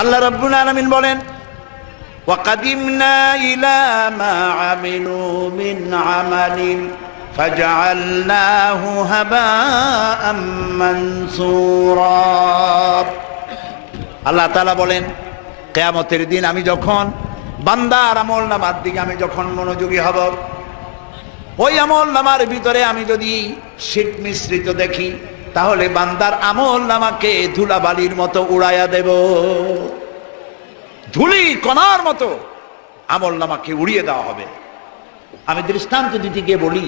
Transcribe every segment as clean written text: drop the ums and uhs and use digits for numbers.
আল্লাহ রাব্বুল আলামিন বলেন, وَقَدِمْنَا إِلَى مَا عَمِلُوا مِنْ عَمَلٍ فَجَعَلْنَاهُ هَبَاءً مَنْثُورًا। আল্লাহ তাআলা বলেন, কিয়ামতের দিন আমি যখন বান্দার আমলনামার দিকে আমি যখন মনোযোগী হব, ওই আমলনামার ভিতরে আমি যদি শিরক মিশ্রিত দেখি, তাহলে বান্দার আমলনামাকে ধুলাবালির মতো উড়াইয়া দেব। ধুলি কণার মতো আমলনামাকে উড়িয়ে দেওয়া হবে। আমি দৃষ্টান্ত দিতে গিয়ে বলি,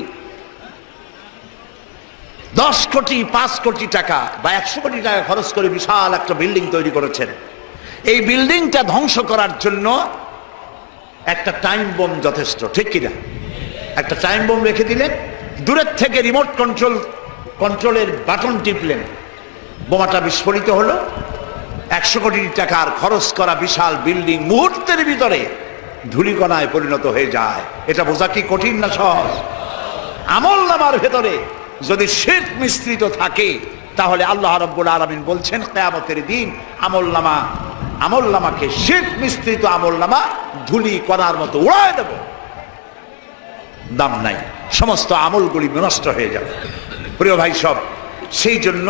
10 কোটি 5 কোটি টাকা বা 100 কোটি টাকা খরচ করে বিশাল একটা বিল্ডিং তৈরি করেছেন। এই বিল্ডিংটা ধ্বংস করার জন্য একটা টাইম বোম যথেষ্ট, ঠিক কিনা? একটা টাইম বোম রেখে দিলেন, দূরের থেকে রিমোট কন্ট্রোলের বাটন টিপলেন, বোমাটা বিস্ফোরিত হলো। 100 কোটি টাকার খরচ করা বিশাল বিল্ডিং মুহূর্তের ভিতরে ধূলিকণায় পরিণত হয়ে যায়। এটা বোঝা কি কঠিন না সহজ? আমলনামার ভেতরে যদি শিরক মিশ্রিত থাকে, তাহলে আল্লাহ রাব্বুল আলামিন বলছেন কিয়ামতের দিন আমলনামাকে শিরক মিশ্রিত আমলনামা ধূলি কণার মতো উড়ায় দেব। দাম নাই, সমস্ত আমলগুলি নষ্ট হয়ে যাবে। প্রিয় ভাই সব, সেই জন্য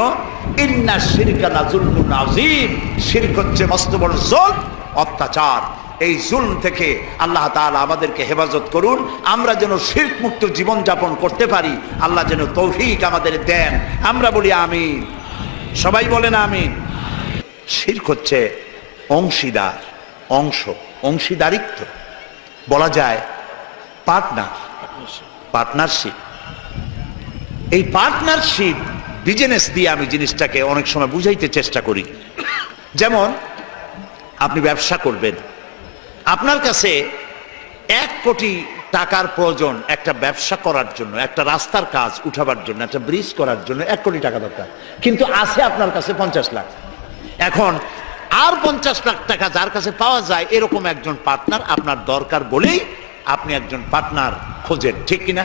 ইন্না শিরকা লাযুলমুন আযীম, শিরক হচ্ছে মস্ত বড় জুলম, অত্যাচার। এই জুলম থেকে আল্লাহ তাআলা আমাদেরকে হেফাজত করুন, আমরা যেন শিরক মুক্ত জীবন যাপন করতে পারি। আল্লাহ যেন তৌফিক আমাদের দেন। আমরা বলি আমিন, সবাই বলেন আমিন। শিরক হচ্ছে অংশীদারিত্ব, বলা যায় পার্টনারশিপ। এই পার্টনারশিপ বিজনেস দিয়ে আমি জিনিসটাকে অনেক সময় বুঝাইতে চেষ্টা করি। যেমন আপনি ব্যবসা করবেন, আপনার কাছে 1 কোটি টাকার প্রয়োজন একটা ব্যবসা করার জন্য, একটা রাস্তার কাজ উঠাবার জন্য, একটা ব্রিজ করার জন্য 1 কোটি টাকা দরকার, কিন্তু আছে আপনার কাছে 50 লাখ। এখন আর 50 লাখ টাকা যার কাছে পাওয়া যায়, এরকম একজন পার্টনার আপনার দরকার বলেই আপনি একজন পার্টনার খোঁজেন, ঠিক কিনা?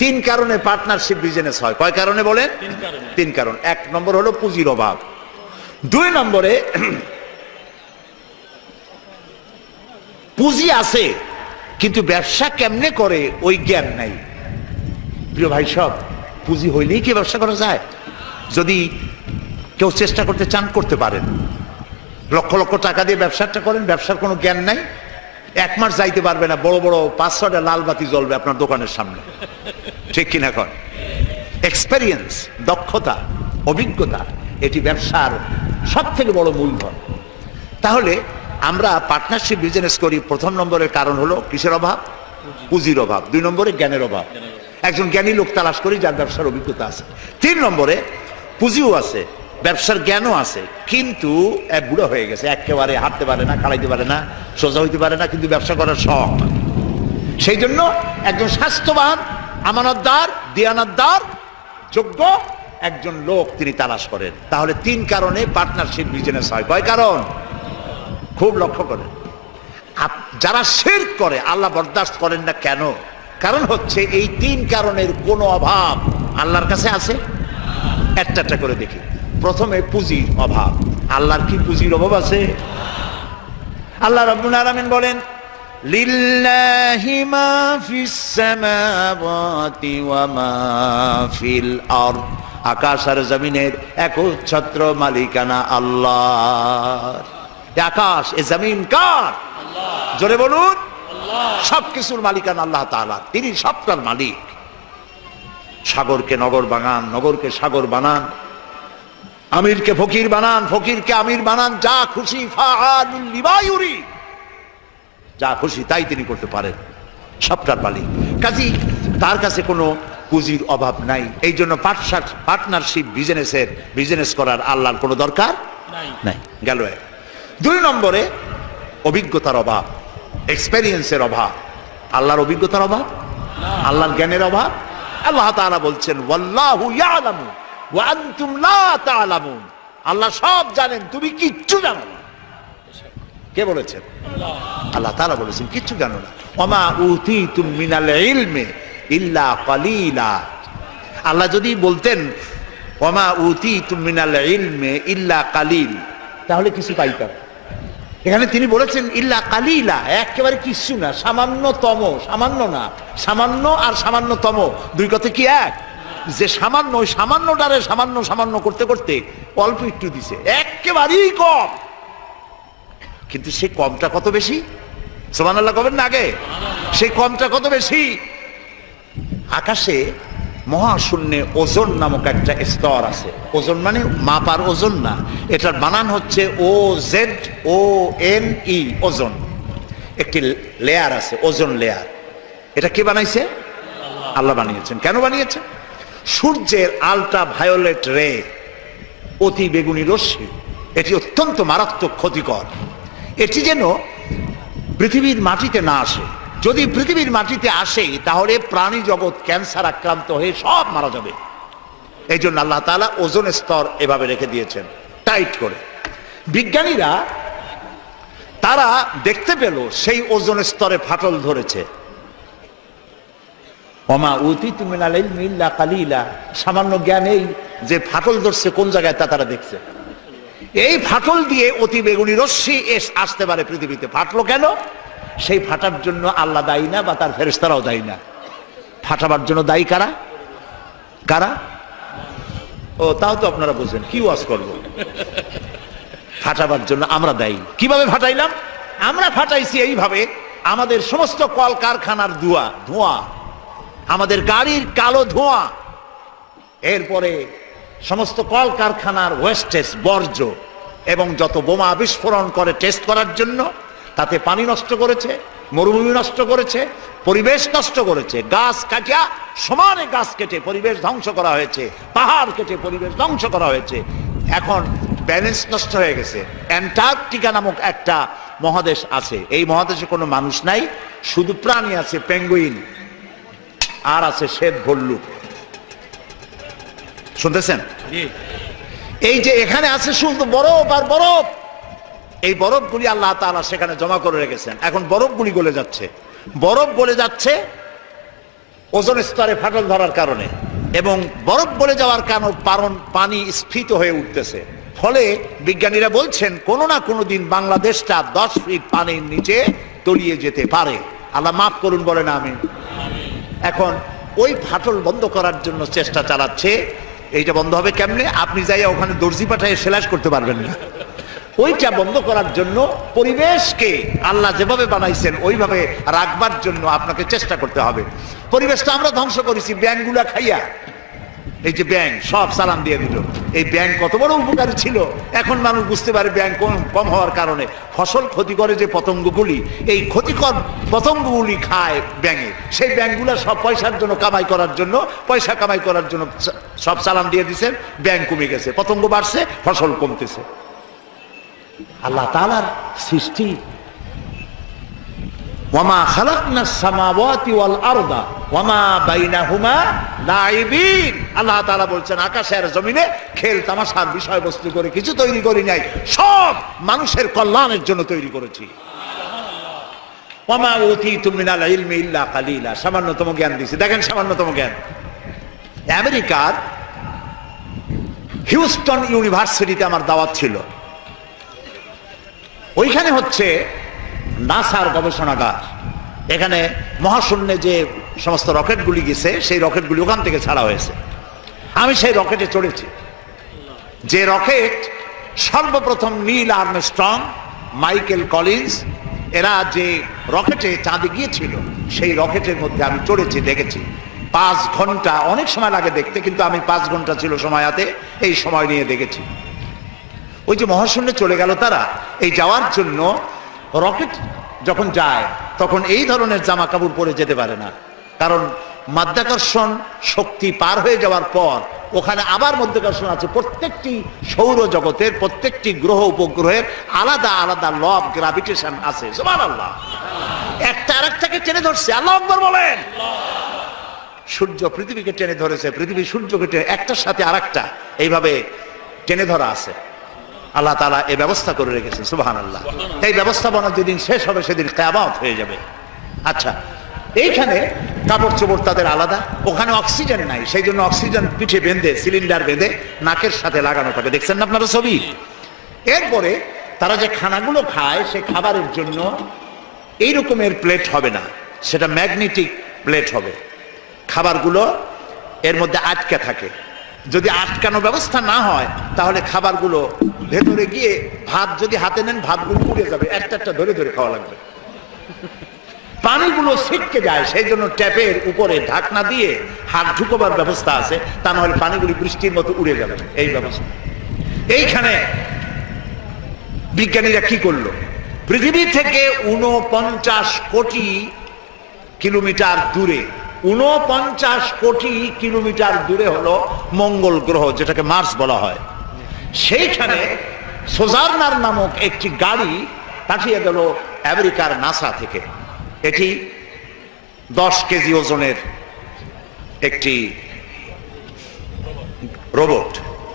3 কারণে পার্টনারশিপ বিজনেস হয়। কয় কারণে বলেন? 3 কারণ। 1 নম্বর হলো পুঁজির অভাব, 2 নম্বরে পুঁজি আছে কিন্তু ব্যবসা কেমনে করে ওই জ্ঞান নাই। প্রিয় ভাই সব, পুঁজি হইলেই কি ব্যবসা করা যায়? যদি কেউ চেষ্টা করতে চান, করতে পারেন। লক্ষ লক্ষ টাকা দিয়ে ব্যবসাটা করেন, ব্যবসার কোনো জ্ঞান নাই, 1 মাস যাইতে পারবে না, বড় বড় 5-6টা লাল বাতি জ্বলবে আপনার দোকানের সামনে, ঠিক কিনা? কর এক্সপেরিয়েন্স, দক্ষতা, অভিজ্ঞতা, এটি ব্যবসার সব থেকে বড় মূলধন। তাহলে আমরা পার্টনারশিপ বিজনেস করি, 1 নম্বরের কারণ হলো কিসের অভাব? পুঁজির অভাব। 2 নম্বরে জ্ঞানের অভাব, একজন জ্ঞানী লোক তালাশ করি যার ব্যবসার অভিজ্ঞতা আছে। 3 নম্বরে পুঁজিও আছে, ব্যবসার জ্ঞানও আছে, কিন্তু বুড়ো হয়ে গেছে, একেবারে হাঁটতে পারে না, খাড়াইতে পারে না, সোজা হইতে পারে না, কিন্তু ব্যবসা করার শখ। সেই জন্য একজন স্বাস্থ্যবান, আমানতদার, দিয়ানতদার, যোগ্য একজন লোক তিনি তালাশ করেন। তাহলে 3 কারণে পার্টনারশিপ বিজনেস হয়। কয় কারণ? খুব লক্ষ্য করেন। যারা শিরক করে আল্লাহ বরদাস্ত করেন না কেন? কারণ হচ্ছে এই 3 কারণের কোনো অভাব আল্লাহর কাছে আছে? একটা করে দেখি। প্রথমে পুঁজির অভাব। আল্লাহর কি পুঁজির অভাব আছে? আল্লাহ রাব্বুল আলামিন বলেন, লিল্লাহি মা ফিস সামাওয়াতি ওয়া মা ফিল আরদ, আকাশ আর জমিনের একচ্ছত্র মালিকানা আল্লাহর। আকাশ এ জমিন কার? আল্লাহ। জোরে বলুন আল্লাহ। সবকিছুর মালিকানা আল্লাহ তাআলা, তিনি সবটার মালিক। সাগরকে নগর বানান, নগরকে সাগর বানান, আমিরকে ফকির বানান, ফকিরকে আমির বানান, যা খুশি ফাআলুল লিমা ইউরিদ, যা খুশি তাই তিনি করতে পারেন, সবটার মালিক। কাজী তার কাছে কোনো পুঁজির অভাব নাই। এই জন্য পার্টনারশিপ বিজনেস করার আল্লাহর কোনো দরকার নাই। গেল 1। 2 নম্বরে অভিজ্ঞতার অভাব, এক্সপেরিয়েন্সের অভাব। আল্লাহর অভিজ্ঞতার অভাব, আল্লাহর জ্ঞানের অভাব। আল্লাহ তাআলা বলছেন, ওয়াল্লাহু ইয়ালামু ওয়া আনতুম লা তা'লামুন, আল্লাহ সব জানেন, তুমি কিচ্ছু জানো না। কে বলেছেন? আল্লাহ তাআলা বলেছেন কিচ্ছু জানো না। ওমা উতিতুম মিনাল ইলমি ইল্লা কালিলা। আল্লাহ যদি বলতেন ওমা উতিতুম মিনাল ইলমি ইল্লা কালিল, তাহলে কিছু পাইতাম। এখানে তিনি বলেছেন ইল্লা কালিলা, একেবারে কিছু না, সামান্যতম, সামান্য না, সামান্য আর সামান্যতম দুই কথা কি এক? যে সামান্য, ওই সামান্যটারে সামান্য সামান্য করতে করতে অল্প একটু দিছে, একেবারেই কম। কিন্তু সেই কমটা কত বেশি? সুবহানাল্লাহ কবেন না আগে? সেই কমটা কত বেশি? আকাশে মহাশূন্যে ওজন নামক একটা স্তর আছে। ওজন মানে মাপার ওজন না, এটার বানান হচ্ছে OZONE, ওজন। একটি লেয়ার আছে, ওজন লেয়ার। এটা কে বানাইছে? আল্লাহ বানিয়েছেন। কেন বানিয়েছেন? সূর্যের আল্ট্রা ভায়োলেট রে, অতি বেগুনি রশ্মি, এটি অত্যন্ত মারাত্মক ক্ষতিকর। এটি যেন পৃথিবীর মাটিতে না আসে। যদি পৃথিবীর মাটিতে আসে তাহলে প্রাণী জগৎ ক্যান্সার আক্রান্ত হয়ে সব মারা যাবে। এই জন্য আল্লাহ তাআলা ওজোন স্তর এভাবে রেখে দিয়েছেন, টাইট করে। বিজ্ঞানীরা তারা দেখতে পেল সেই ওজোন স্তরে ফাটল ধরেছে। ওমা উতিতু মিনাল ইলমি ইল্লা কালিলা, সামান্য জ্ঞান এই যে ফাটল ধরছে কোন জায়গায় তা তারা দেখছে। এই ফাটল দিয়ে অতি বেগুনি রশ্মি আসতে পারে পৃথিবীতে। ফাটলো কেন? সেই ফাটার জন্য আল্লাহ দায়ী না, বা তার ফেরেশতারাও দায়ী না। ফাটাবার জন্য দায়ী কারা? কারা? ও তাও তো আপনারা বুঝেন, কি ওয়াজ করবো? ফাটাবার জন্য আমরা দায়ী। কিভাবে ফাটাইলাম? আমরা ফাটাইছি এইভাবে, আমাদের সমস্ত কল কারখানার ধোঁয়া, আমাদের গাড়ির কালো ধোঁয়া, এরপরে সমস্ত কল কারখানার ওয়েস্টেজ, বর্জ্য, এবং যত বোমা বিস্ফোরণ করে টেস্ট করার জন্য, তাতে পানি নষ্ট করেছে, মরুভূমি নষ্ট করেছে, পরিবেশ নষ্ট করেছে। গাছ কাটিয়া সমানে গাছ কেটে পরিবেশ ধ্বংস করা হয়েছে, পাহাড় কেটে পরিবেশ ধ্বংস করা হয়েছে। এখন ব্যালেন্স নষ্ট হয়ে গেছে। অ্যান্টার্কটিকা নামক একটা মহাদেশ আছে, এই মহাদেশে কোনো মানুষ নাই, শুধু প্রাণী আছে, পেঙ্গুইন, আর আছে শ্বেত ভল্লুক। শুনতেছেন? এই যে এখানে আছে শুধু বরফ আর বরফ। এই বরফগুলি আল্লাহ তাআলা সেখানে জমা করে রেখেছেন। এখন বরফগুলি গলে যাচ্ছে, বরফ গলে যাচ্ছে ওজোন স্তরে ফাটল ধরার কারণে, এবং বরফ গলে যাওয়ার কারণ পানি স্ফীত হয়ে উঠতেছে। ফলে বিজ্ঞানীরা বলছেন কোনো না কোনো দিন বাংলাদেশটা 10 ফিট পানির নিচে তলিয়ে যেতে পারে। আল্লাহ মাফ করুন, বলে না আমি। এখন ওই ফাটল বন্ধ করার জন্য চেষ্টা চালাচ্ছে। এইটা বন্ধ হবে কেমনে? আপনি যাইয়া ওখানে দর্জি পাঠায় সেলাই করতে পারবেন না। ওইটা বন্ধ করার জন্য পরিবেশকে আল্লাহ যেভাবে বানাইছেন ওইভাবে রাখবার জন্য আপনাকে চেষ্টা করতে হবে। পরিবেশটা আমরা ধ্বংস করেছি ব্যাঙগুলা খাইয়া। এই যে ব্যাঙ সব সালাম দিয়ে দিল। এই ব্যাঙ কত বড় উপকারী ছিল, এখন মানুষ বুঝতে পারে ব্যাঙ কম হওয়ার কারণে ফসল ক্ষতি করে যে পতঙ্গগুলি, এই ক্ষতিকর পতঙ্গগুলি খায় ব্যাঙে। সেই ব্যাঙগুলা সব পয়সার জন্য কামাই করার জন্য, পয়সা কামাই করার জন্য সব সালাম দিয়ে দিচ্ছেন, ব্যাঙ কমে গেছে, পতঙ্গ বাড়ছে, ফসল কমতেছে। আল্লাহ তাআলার সৃষ্টি। ওয়ামা খালাকনাস সামাওয়াতি ওয়াল আরদা ওয়ামা বাইনাহুমা লাইবিন। আল্লাহ তাআলা বলছেন আকাশ আর জমিনে খেল তামাশার বিষয়বস্তু করে কিছু তৈরি করি নাই, সব মানুষের কল্যাণের জন্য তৈরি করেছি। ওয়ামা উতিতু মিনাল ইলমি ইল্লা কালিলা, সামান্যতম জ্ঞান দিয়েছি। দেখেন সামান্যতম জ্ঞান। আমেরিকার হিউস্টন ইউনিভার্সিটিতে আমার দাওয়াত ছিল। ওইখানে হচ্ছে নাসার গবেষণাগার। এখানে মহাশূন্যে যে সমস্ত রকেটগুলি গেছে সেই রকেটগুলি ওখান থেকে ছাড়া হয়েছে। আমি সেই রকেটে চড়েছি, যে রকেট সর্বপ্রথম নীল আর্মস্ট্রং, মাইকেল কলিন্স এরা যে রকেটে চাঁদে গিয়েছিল সেই রকেটের মধ্যে আমি চড়েছি, দেখেছি। 5 ঘন্টা, অনেক সময় লাগে দেখতে, কিন্তু আমি 5 ঘন্টা ছিল সময় হাতে, এই সময় নিয়ে দেখেছি। ওই যে মহাশূন্যে চলে গেল তারা, এই যাওয়ার জন্য রকেট যখন যায় তখন এই ধরনের জামা কাপড় পরে যেতে পারে না, কারণ মাধ্যাকর্ষণ শক্তি পার হয়ে যাওয়ার পর ওখানে আবার মাধ্যাকর্ষণ আছে। প্রত্যেকটি সৌরজগতের প্রত্যেকটি গ্রহ উপগ্রহের আলাদা আলাদা ল অফ গ্রাভিটেশন আছে। সুবহানাল্লাহ। একটা আরেকটাকে টেনে ধরছে। আল্লাহু আকবার বলেন। সূর্য পৃথিবীকে টেনে ধরেছে, পৃথিবী সূর্যকে টেনে, একটার সাথে আরেকটা এইভাবে টেনে ধরা আছে। আল্লাহ তাআলা এই ব্যবস্থা করে রেখেছেন। সুবহানাল্লাহ। এই ব্যবস্থাপনা যেদিন শেষ হবে সেদিন কিয়ামত হয়ে যাবে। আচ্ছা, এইখানে কাপড় চোপড় তাদের আলাদা, ওখানে অক্সিজেন নাই, সেই জন্য অক্সিজেন পিঠে বেঁধে, সিলিন্ডার বেঁধে নাকের সাথে লাগানো থাকে। দেখছেন না আপনারা ছবি? এরপরে তারা যে খানাগুলো খায় সে খাবারের জন্য এই রকমের প্লেট হবে না, সেটা ম্যাগনেটিক প্লেট হবে। খাবারগুলো এর মধ্যে আটকে থাকে। যদি আটকানো ব্যবস্থা না হয় তাহলে খাবারগুলো ভেতরে গিয়ে ভাত যদি হাতে নেন ভাতগুলো উড়ে যাবে, একটা একটা ধরে ধরে খাওয়া লাগবে। পানিগুলো ছিটকে যায়, সেই জন্য ট্যাপের উপরে ঢাকনা দিয়ে হাত ঢুকবার ব্যবস্থা আছে, তা নাহলে পানিগুলি বৃষ্টির মতো উড়ে যাবে। এই ব্যবস্থা। এইখানে বিজ্ঞানীরা কি করলো, পৃথিবী থেকে 49 কোটি কিলোমিটার দূরে, 49 কোটি কিলোমিটার দূরে হলো মঙ্গল গ্রহ, যেটাকে মার্স বলা হয়। সেইখানে সোজার্নার নামক একটি গাড়ি পাঠিয়ে গেল আমেরিকার নাসা থেকে। এটি 10 কেজি ওজনের একটি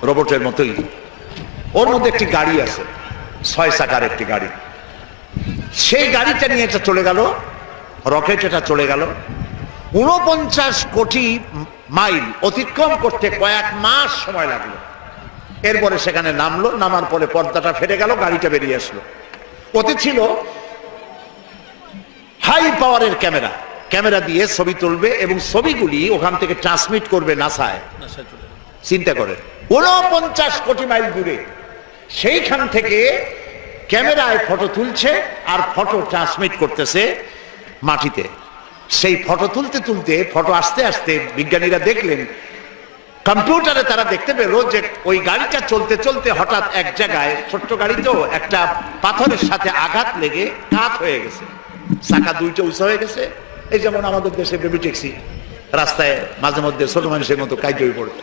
রোবটের মতোই। ওর মধ্যে একটি গাড়ি আছে, 6 চাকার একটি গাড়ি। সেই গাড়িটা নিয়ে এটা চলে গেল, রকেট এটা চলে গেল। 49 কোটি মাইল অতিক্রম করতে কয়েক মাস সময় লাগলো। এরপরে সেখানে নামলো, নামার পরে পর্দাটা ফেটে গেল, গাড়িটা বেরিয়ে আসলো। ওতে ছিল হাই পাওয়ারের ক্যামেরা দিয়ে ছবি তুলবে এবং ছবিগুলি ওখান থেকে ট্রান্সমিট করবে নাসায়। চিন্তা করে 49 কোটি মাইল দূরে, সেইখান থেকে ক্যামেরায় ফটো তুলছে আর ফটো ট্রান্সমিট করতেছে মাটিতে। সেই ফটো তুলতে তুলতে, ফটো আসতে আসতে বিজ্ঞানীরা দেখলেন, কম্পিউটারে তারা দেখতে পেল যে ওই গাড়িটা চলতে চলতে হঠাৎ এক জায়গায়, ছোট্ট গাড়ি তো, একটা পাথরের সাথে আঘাত লেগে কাত হয়ে গেছে, চাকা দুইটা উঁচু হয়ে গেছে। এই যেমন আমাদের দেশে বেবি ট্যাক্সি রাস্তায় মাঝে মধ্যে ছোট মানুষের মতো কাইতে হয়ে পড়ে,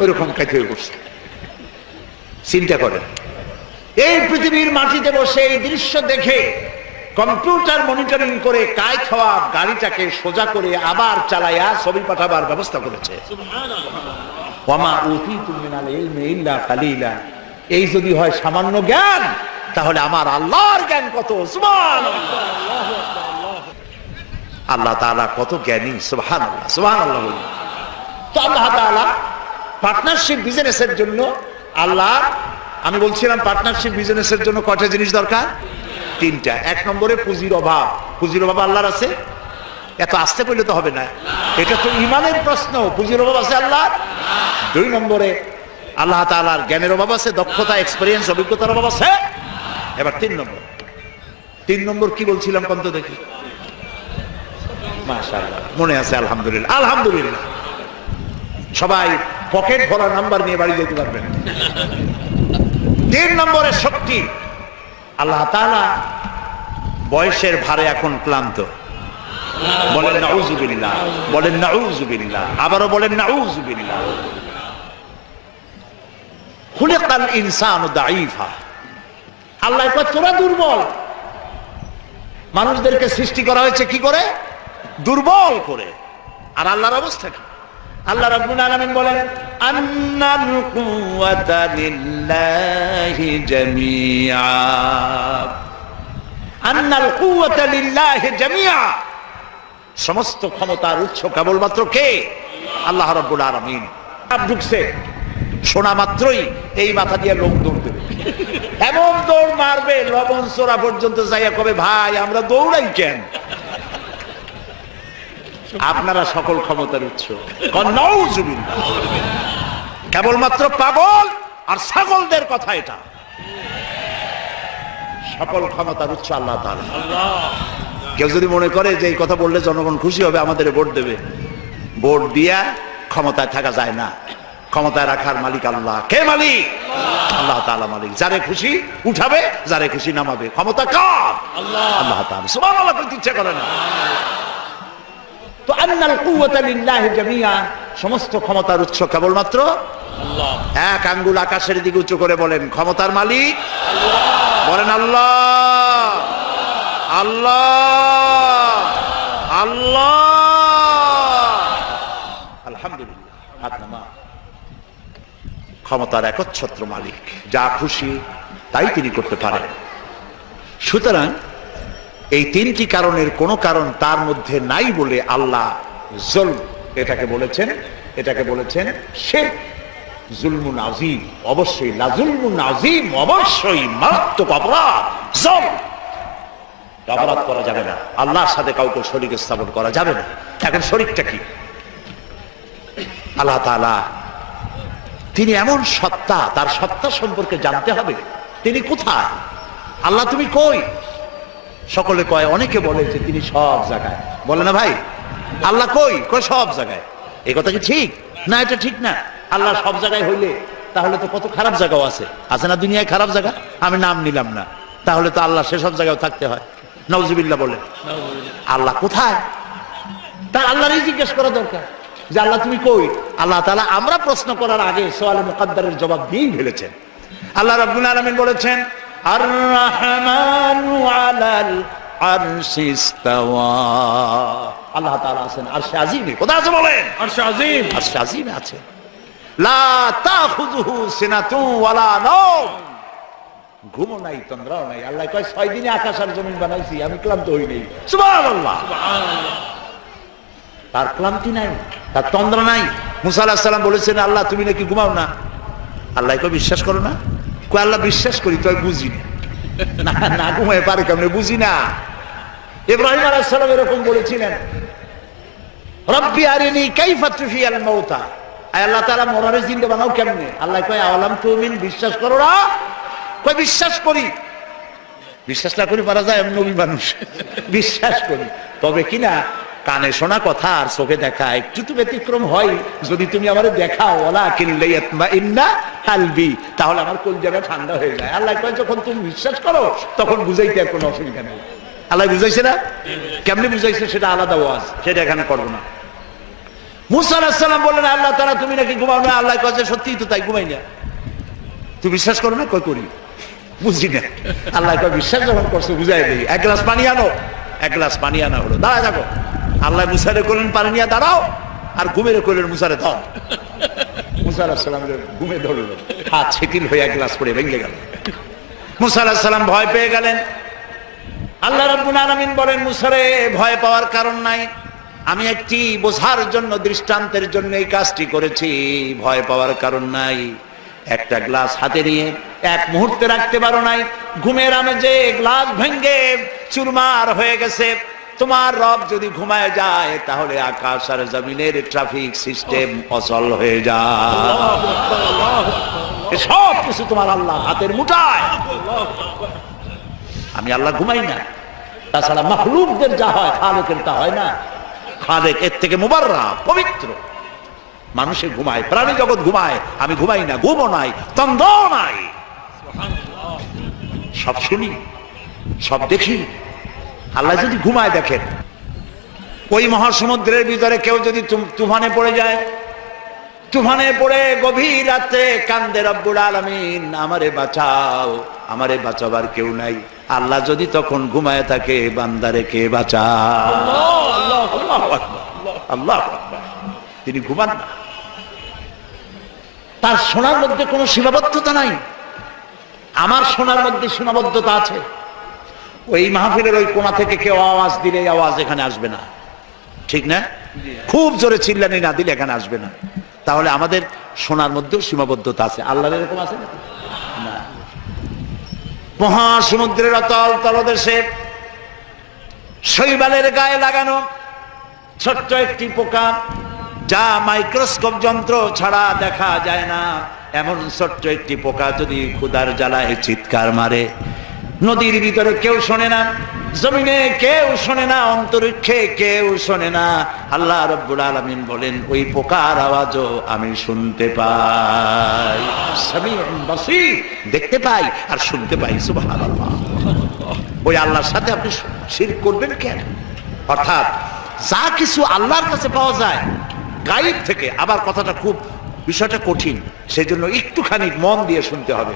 ওইরকম কাইতে হয়ে পড়ছে। চিন্তা করেন, এই পৃথিবীর মাটিতে বসে এই দৃশ্য দেখে কম্পিউটার মনিটরিং করে কাইত হওয়া গাড়িটাকে সোজা করে আবার চালাইয়া ছবি পাঠাবার ব্যবস্থা করেছে। ওয়ামা উতীতুম মিনাল ইলমি ইল্লা কালিলা। এই যদি হয় সামান্য জ্ঞান, তাহলে আমার আল্লাহর জ্ঞান কত! সুবহানাল্লাহ। আল্লাহ তাআলা কত জ্ঞানী! সুবহানাল্লাহ, সুবহানাল্লাহ। তো আল্লাহ তাআলা পার্টনারশিপ বিজনেসের জন্য, আল্লাহ, আমি বলছিলাম পার্টনারশিপ বিজনেসের জন্য কয়টা জিনিস দরকার? 3টা। 1 নম্বরে পুঁজির অভাব। পুঁজির অভাব আল্লাহর আছে? এত আসতে পেলে তো হবে না, এটা তো ঈমানের প্রশ্ন। পুঁজির অভাব আছে আল্লাহ? 2 নম্বরে আল্লাহ তাআলার জ্ঞানের অভাব আছে, দক্ষতা, এক্সপেরিয়েন্স, অভিজ্ঞতার অভাব আছে। এবার 3 নম্বর কি বলছিলাম কত দেখি? মাশাআল্লাহ, মনে আছে? আলহামদুলিল্লাহ, আলহামদুলিল্লাহ। সবাই পকেট ভরা নাম্বার নিয়ে বাড়ি যেতে পারবেন। 3 নম্বরে শক্তি। আল্লাহ তাআলা বয়সের ভারে এখন ক্লান্ত। বলেন নাউযুবিল্লাহ, বলেন নাউযুবিল্লাহ, আবারও বলেন নাউযুবিল্লাহ। খুলিকাল ইনসানু দাঈফা। আল্লাহ কয় তোরা দুর্বল। মানুষদেরকে সৃষ্টি করা হয়েছে কি করে? দুর্বল করে। আর আল্লাহর অবস্থা কি? আল্লাহ রাব্বুল আলামিন বলেন, আন্নাল কুওয়াতা লিল্লাহি জামিআ। আন্নাল কুওয়াতা লিল্লাহি জামিআ। সমস্ত ক্ষমতার উৎস কেবলমাত্র কে? আল্লাহ রাব্বুল আলামিন। ঢুকছে, শোনা মাত্রই এই মাথা দিয়ে লোক দৌড় দেবে, এমন দৌড় মারবে লবণ চোরা পর্যন্ত যাইয়া কবে, ভাই আমরা দৌড়াই কেন? আপনারা সকল ক্ষমতার উৎস। কেবলমাত্র পাগল আর ছাগলদের কথা এটা। সকল ক্ষমতার উৎস আল্লাহ তাআলা। কেউ যদি মনে করে যে এই কথা বললে জনগণ খুশি হবে, আমাদের ভোট দেবে, ভোট দিয়া ক্ষমতায় থাকা যায় না। ক্ষমতায় রাখার মালিক আল্লাহ। কে মালিক? আল্লাহ তাআলা মালিক। যারে খুশি উঠাবে, যারে খুশি নামাবে। ক্ষমতা কার? আল্লাহ তাআলা। সুবহানাল্লাহ, বলতে ইচ্ছা করে না। তো আন্নাল কুওয়াতা লিল্লাহি জামিআ, সমস্ত ক্ষমতার উৎস কেবলমাত্র আল্লাহ। এক আঙ্গুল আকাশের দিকে উঁচু করে বলেন, ক্ষমতার মালিক আল্লাহ। বলেন আল্লাহ, আল্লাহ, আল্লাহ। আলহামদুলিল্লাহ। হাত নামা। ক্ষমতার একচ্ছত্র মালিক, যা খুশি তাই তিনি করতে পারেন। সুতরাং এই 3টি কারণের কোনো কারণ তার মধ্যে নাই বলে আল্লাহ জুলম এটাকে বলেছেন, এটাকে বলেছেন শিরক। জুলমুন আযীম, অবশ্যই লাজুলমুন আযীম, অবশ্যই মারাত্মক অপরাধ। অপরাধ করা যাবে না, আল্লাহর সাথে কাউকে শরীক স্থাপন করা যাবে না। এখন শরীকটা কি? আল্লাহ তাআলা তিনি এমন সত্তা, তার সত্তা সম্পর্কে জানতে হবে। তিনি কোথায়? আল্লাহ তুমি কই? সকলে কয়, অনেকে বলে যে তিনি সব জায়গায়। বলে না ভাই, আল্লাহ কই? কয় সব জায়গায়। এই কথা কি ঠিক? না, এটা ঠিক না। আল্লাহ সব জায়গায় হইলে তাহলে তো কত খারাপ জায়গাও আছে। আছে না দুনিয়ায় খারাপ জায়গা? আমি নাম নিলাম না, তাহলে তো আল্লাহ সেসব জায়গায় থাকতে হয়। নাউজুবিল্লাহ বলে। আল্লাহ কোথায়? তা আল্লাহরই জিজ্ঞেস করা দরকার যে আল্লাহ তুমি কই? আল্লাহ তাআলা আমরা প্রশ্ন করার আগে সোয়ালে মুকাদ্দারের জবাব দিয়েই ফেলেছেন। আল্লাহ রাব্বুল আলামিন বলেছেন, আর রাহমানু আলাল আরশি ইস্তাওয়া। আল্লাহ তাআলা আছেন আরশে আজিমে। কোথায় আছে বলেন? আরশে আজিম। আরশে আজিমে আছে। লা তাখুযুহু সিনাতু ওয়ালা নাওম। ঘুমও নাই, তন্দ্রাও নাই। আল্লাহ কয় 6 দিনে আকাশ আর জমিন বানাইছি, আমি ক্লান্ত হই নাই। সুবহানাল্লাহ। তার ক্লান্তি নাই, তার তন্দ্রা নাই। মুসা আলাইহিস সালাম বলেছেন, আল্লাহ তুমি নাকি ঘুমাও না। আল্লাহ কয় বিশ্বাস করো না? কয় আল্লাহ বিশ্বাস করি, তো বুঝি না। না ঘুমায় পারে কেমনে? বুঝি না। ইব্রাহিম আলাইহিস সালাম এরকম বলেছিলেন, রব্বি আরিনি কাইফা তুহিয়াল মাউতা। আল্লাহ তাআলা মরারে জিন্দা বানাও কেমনে? আল্লাহ কয় আওয়ালাম তুমিন, বিশ্বাস করো না? কয় বিশ্বাস করি। বিশ্বাস না করি পারা যায়? আমি নবী মানুষ, বিশ্বাস করি। তবে কিনা কানে শোনা কথা আর চোখে দেখা একটু তো ব্যতিক্রম হয়। যদি তুমি আমারে দেখাও, ওয়ালাকিন লিয়াতমাইন্না কালবি, তাহলে আমার কলিজাটা ঠান্ডা হয়ে যায়। আল্লাহ কয় যখন তুমি বিশ্বাস করো তখন বুঝাইতে আর কোনো অসুবিধা নেই। আল্লাহ বুঝাইছে না? কেমনে বুঝাইছে সেটা আলাদা ওয়াজ, সেটা এখানে করবো না। মুসা আলাইহিস সালাম বললেন, আল্লাহ তাআলা তুমি নাকি ঘুমাও না। আল্লাহ কয় যে সত্যিই তো তাই, ঘুমাই না। তুই বিশ্বাস করো না? কই করি, বুঝি না। আল্লাহ কয় বিশ্বাস যখন করছো বুঝাই দেই। 1 গ্লাস পানি আনো। 1 গ্লাস পানি আনা হলো। দাঁড়ায় থাকো। আল্লাহ মুসারে করলেন পানি নিয়ে দাঁড়াও, আর ঘুমের করলেন মুসারে ধর। মুসা আলাইহিস সালাম ঘুমে ধরল, হাত শিথিল হয়ে 1 গ্লাস পড়ে ভেঙে গেল। মুসা আলাইহিস সালাম ভয় পেয়ে গেলেন। আল্লাহ রাব্বুল আলামিন বলেন, মুসারে ভয় পাওয়ার কারণ নাই, আমি একটি বোঝার জন্য, দৃষ্টান্তের জন্য এই কাজটি করেছি। ভয় পাওয়ার কারণ নাই। একটা গ্লাস হাতে নিয়ে 1 মুহূর্তে রাখতে পারো নাই। ঘুমের আমেজে গ্লাস ভেঙে চুরমার হয়ে গেছে। তোমার রব যদি ঘুমায় যায় তাহলে আকাশ আর জমিনের ট্রাফিক সিস্টেম অচল হয়ে যায়। সব কিছু তোমার আল্লাহ হাতের মুঠায়। আমি আল্লাহ ঘুমাই না। তাছাড়া মাখলুকদের যা হয় খালেকের তা হয় না। খালেক এর থেকে মুবাররা, পবিত্র। মানুষে ঘুমায়, প্রাণী জগৎ ঘুমায়, আমি ঘুমাই না। ঘুমও নাই, তন্দ্রাও নাই। সব শুনি, সব দেখি। আল্লাহ যদি ঘুমায়, দেখেন ওই মহাসমুদ্রের ভিতরে কেউ যদি তুফানে পড়ে যায়, তুফানে পড়ে গভীর রাতে কান্দে রব্বুল আলামিন, আমারে বাঁচাও, আমারে বাঁচাবার কেউ নাই। আল্লাহ যদি তখন ঘুমায় থাকে, বান্দারে কে বাঁচায়? আল্লাহ তিনি ঘুমান না। তার শোনার মধ্যে কোনো সীমাবদ্ধতা নাই। আমার শোনার মধ্যে সীমাবদ্ধতা আছে। ওই মাহফিলের ওই কোণা থেকে কেউ আওয়াজ দিলে আওয়াজ এখানে আসবে না, ঠিক না? খুব জোরে চিল্লানি না দিলে এখানে আসবে না। তাহলে আমাদের শোনার মধ্যেও সীমাবদ্ধতা আছে। আল্লাহর এরকম আছে না? মহাসমুদ্রের অতল তলদেশে শৈবালের গায়ে লাগানো ছোট্ট একটি পোকা, যা মাইক্রোস্কোপ যন্ত্র ছাড়া দেখা যায় না, এমন ছোট্ট একটি পোকা যদি ক্ষুধার জ্বালায় চিৎকার মারে, নদীর ভিতরে কেউ শোনে না, জমিনে কেউ শোনে না, অন্তরিক্ষে কেউ শোনে না। আল্লাহ রাব্বুল আলামিন বলেন, ওই পোকার আওয়াজও আমি শুনতে পাই। সামিউন বাসীর, দেখতে পাই আর শুনতে পাই। সুবহানাল্লাহ। ওই আল্লাহর সাথে আপনি শিরক করবেন কেন? অর্থাৎ যা কিছু আল্লাহর কাছে পাওয়া যায় গায়েব থেকে, আবার কথাটা খুব বিষয়টা কঠিন, সেজন্য একটুখানি মন দিয়ে শুনতে হবে।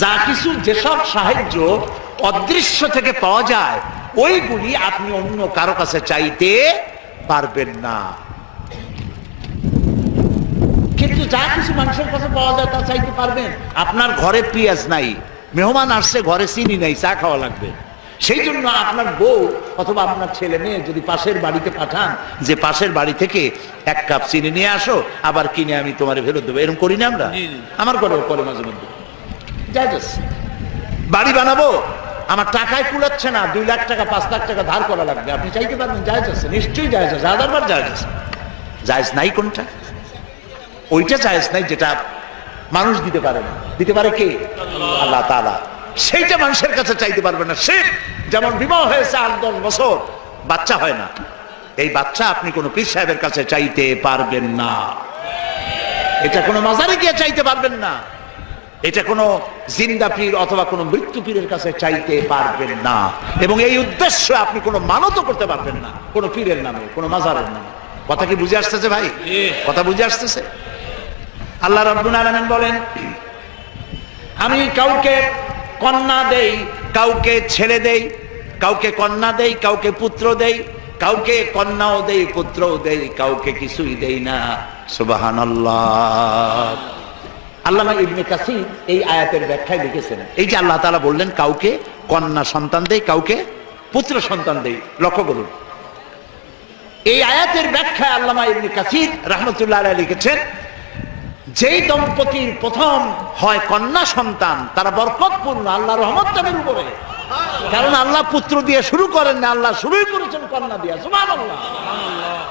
যা কিছু, যেসব সাহায্য অদৃশ্য থেকে পাওয়া যায়, ওইগুলি আপনি অন্য কারো কাছে চাইতে পারবেন না। কিন্তু যা কিছু মানুষের কাছে পাওয়া যায় তা চাইতে পারবেন। আপনার ঘরে পেঁয়াজ নাই, মেহমান আসছে, ঘরে চিনি নাই, চা খাওয়া লাগবে, সেই জন্য আপনার বউ অথবা আপনার ছেলে মেয়ে যদি পাশের বাড়িতে পাঠান যে পাশের বাড়ি থেকে 1 কাপ চিনি নিয়ে আসো, আবার কিনে আমি তোমার ফেরত দেবো, এরকম করি না আমরা? আমার ঘরেও করে মাঝে মধ্যে। জায়েজ আছে। বাড়ি বানাবো, আমার টাকায় কুলাচ্ছে না, 2 লাখ টাকা 5 লাখ টাকা ধার করা লাগবে, আপনি চাইতে পারবেন? জায়েজ আছে, নিশ্চয়ই জায়েজ আছে, হাজারবার জায়েজ আছে। জায়েজ নাই কোনটা? ওইটা জায়েজ নাই যেটা মানুষ দিতে পারে না। দিতে পারে কে? আল্লাহ তাআলা। সেইটা মানুষের কাছে চাইতে পারবে না। সে যেমন বিবাহ হয়েছে 8-10 বছর, বাচ্চা হয় না, এই বাচ্চা আপনি কোনো পীর সাহেবের কাছে চাইতে পারবেন না। এটা কোনো মাজারে গিয়ে চাইতে পারবেন না। এটা কোনো জিন্দা পীর অথবা কোনো মৃত্যু পীরের কাছে চাইতে পারবেন না। এবং এই উদ্দেশ্য আপনি কোনো মানতও করতে পারবেন না কোনো পীরের নামে, কোনো মাজারের নামে। কথা কি বুঝে আসতেছে ভাই? কথা বুঝে আসতেছে? আল্লাহ রাব্বুল আলামিন বলেন, আমি কাউকে কন্যা দেই, কাউকে ছেলে দেই, কাউকে কন্যা দেই, কাউকে পুত্র দেই, কাউকে কন্যাও দেই পুত্রও দেই, কাউকে কিছুই দেই না। সুবহানাল্লাহ। আল্লামা ইবনে কাসির এই আয়াতের ব্যাখ্যায় লিখেছেন, এই যে আল্লাহ তাআলা বললেন কাউকে কন্যা সন্তান দেই, কাউকে পুত্র সন্তান দেই, লক্ষ্য করুন এই আয়াতের ব্যাখ্যায় আল্লামা ইবনে কাসির রাহমাতুল্লাহ আলাইহি লিখেছেন, যেই দম্পতির প্রথম হয় কন্যা সন্তান তারা বরকতপূর্ণ, আল্লাহর রহমত তাদের উপরে। কারণ আল্লাহ পুত্র দিয়ে শুরু করেন না, আল্লাহ শুরুই করেছেন কন্যা দিয়ে। সুবহানাল্লাহ।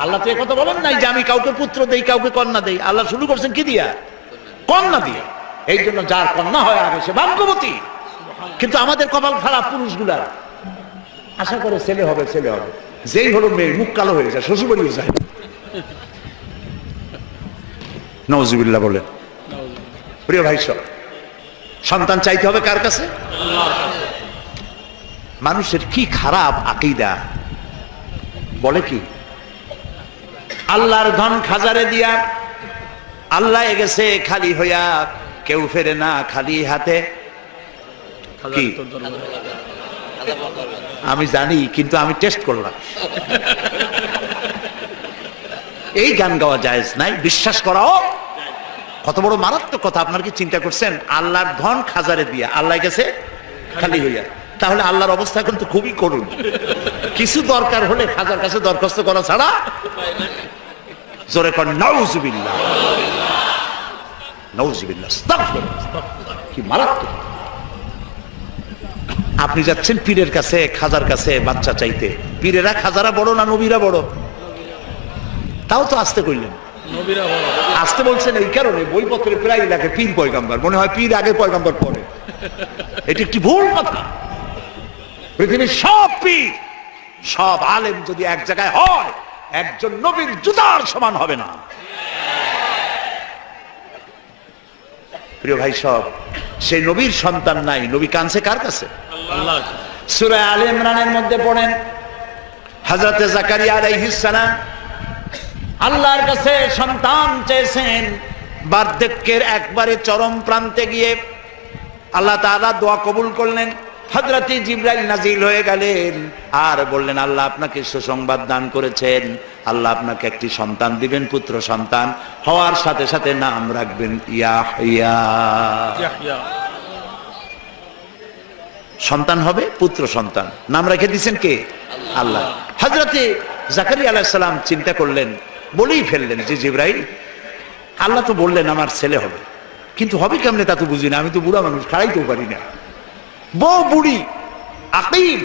আল্লাহ তো এই কথা বলেন নাই যে আমি কাউকে পুত্র দেই কাউকে কন্যা দেই, আল্লাহ শুরু করছেন কি দিয়া? কন্যা দিয়ে। এই জন্য যার কন্যা হয় আগে সে ভাগ্যবতী। কিন্তু আমাদের কপাল খারাপ পুরুষগুলার, আশা করে ছেলে হবে ছেলে হবে, যেই হলো মেয়ে মুখ কালো হয়ে যায়, শ্বশুরবাড়িও যায়। নাউজুবিল্লাহ বলে। প্রিয় ভাই সব, সন্তান চাইতে হবে কার কাছে? মানুষের কি খারাপ আকীদা, বলে কি আল্লাহর ধন খাজারে দিয়া আল্লাহ গেছে খালি হইয়া, কেউ ফেরে না খালি হাতে। কি আমি জানি, কিন্তু আমি টেস্ট করলাম। এই গান গাওয়া জায়েজ নাই, বিশ্বাস করাও কত বড় মারাত্মক কথা। আপনার কি চিন্তা করছেন? আল্লাহর ধন খাজারে দিয়া আল্লাহ গেছে খালি হইয়া, তাহলে আল্লাহর অবস্থা এখন তো খুবই করুণ। কিছু দরকার হলে খাজার কাছে দরখাস্ত করা ছাড়া। জোরে কর নাউজুবিল্লাহ, নাউজুবিল্লাহ, আস্তাগফিরুল্লাহ। কি মারাত্মক! আপনি যাচ্ছেন পীরের কাছে খাজার কাছে বাচ্চা চাইতে, পীরেরা খাজারা বড় না নবীরা বড়? তাও তো আসতে কইলেন, আসতে বলছেন এই কারণে বইপত্রে প্রায় লাগে পীর পয়গাম্বর, মনে হয় পীর আগে পয়গাম্বর পরে। এটি একটি ভুল কথা। পৃথিবীর সব পীর সব আলেম যদি এক জায়গায় হয়, একজন নবীর জুতার সমান হবে না। প্রিয় ভাই সব, সেই নবীর সন্তান নাই, নবী কানছে কার কাছে? সূরা আলে ইমরানের মধ্যে পড়েন, হযরতে জাকারিয়া আলাইহিস সালাম আল্লাহর কাছে সন্তান চেয়েছেন। বার্ধক্যের একবারে চরম প্রান্তে গিয়ে আল্লাহ তাআলা দোয়া কবুল করলেন। হযরতে জিবরাইল নাজিল হয়ে গেলেন আর বললেন, আল্লাহ আপনাকে সুসংবাদ দান করেছেন, আল্লাহ আপনাকে একটি সন্তান দিবেন, পুত্র সন্তান। হওয়ার সাথে সাথে নাম রাখবেন ইয়াহইয়া। সন্তান হবে, পুত্র সন্তান, নাম রেখে দিয়েছেন কে? আল্লাহ। হযরতে জাকারিয়া আলাইহিস সালাম চিন্তা করলেন, বলেই ফেললেন যে জিবরাইল, আল্লাহ তো বললেন আমার ছেলে হবে, কিন্তু হবে কেমনে তা তো বুঝি না, আমি তো বুড়া মানুষ, খাড়াইতেও পারি না। বউ বুড়ি, আকিম,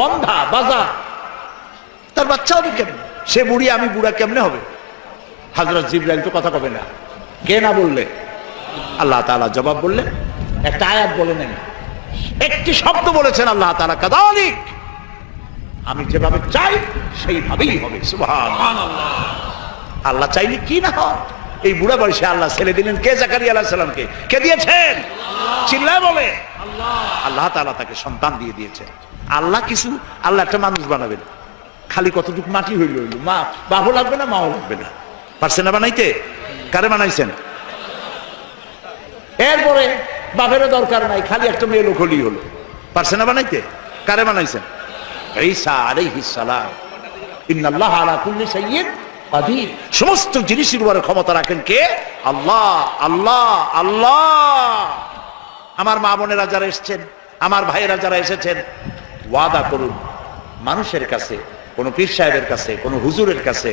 বন্ধা, বাজা, তার বাচ্চা হবে কেমনে? সে বুড়ি আমি বুড়া, কেমনে হবে? হযরত জিবরাইল তো কথা কবে না, কে না বললে? আল্লাহ তাআলা জবাব বললেন, একটা আয়াত বলে নেন, একটি শব্দ বলেছেন আল্লাহ তাআলা, কাযালিক, আমি যেভাবে চাই সেইভাবেই হবে। সুবহানাল্লাহ। আল্লাহ চাইলে কি না হয়? এই বুড়া বয়সে আল্লাহ ছেলে দিলেন কে? জাকারিয়া আলাইহিস সালামকে। কে দিয়েছেন? চিল্লায় বলে আল্লাহ তাআলা তাকে সন্তান দিয়ে দিয়েছেন। আল্লাহ কিছু, আল্লাহ একটা মানুষ বানাবেন, খালি কতটুকু মাটি হইল হইল, মা বাবু লাগবে না, মাও লাগবে না, পারছেন না বানাইতে? কারে বানাইছেন? এরপরে বাপেরও দরকার নাই, খালি একটা মেয়ে লোক হলেই হলো, পারছেন না বানাইতে? কারে বানাইছেন? ঈসা আলাইহিস সালাম। ইন্নাল্লাহা আলা কুল্লি শাইইন কাদির। সমস্ত জিনিসের উপরে ক্ষমতা রাখেন কে? আল্লাহ। আল্লাহ আল্লাহ। আমার মা বোনেরা যারা এসেছেন, আমার ভাইয়েরা যারা এসেছেন, ওয়াদা করুন মানুষের কাছে, কোন পীর সাহেবের কাছে, কোন হুজুরের কাছে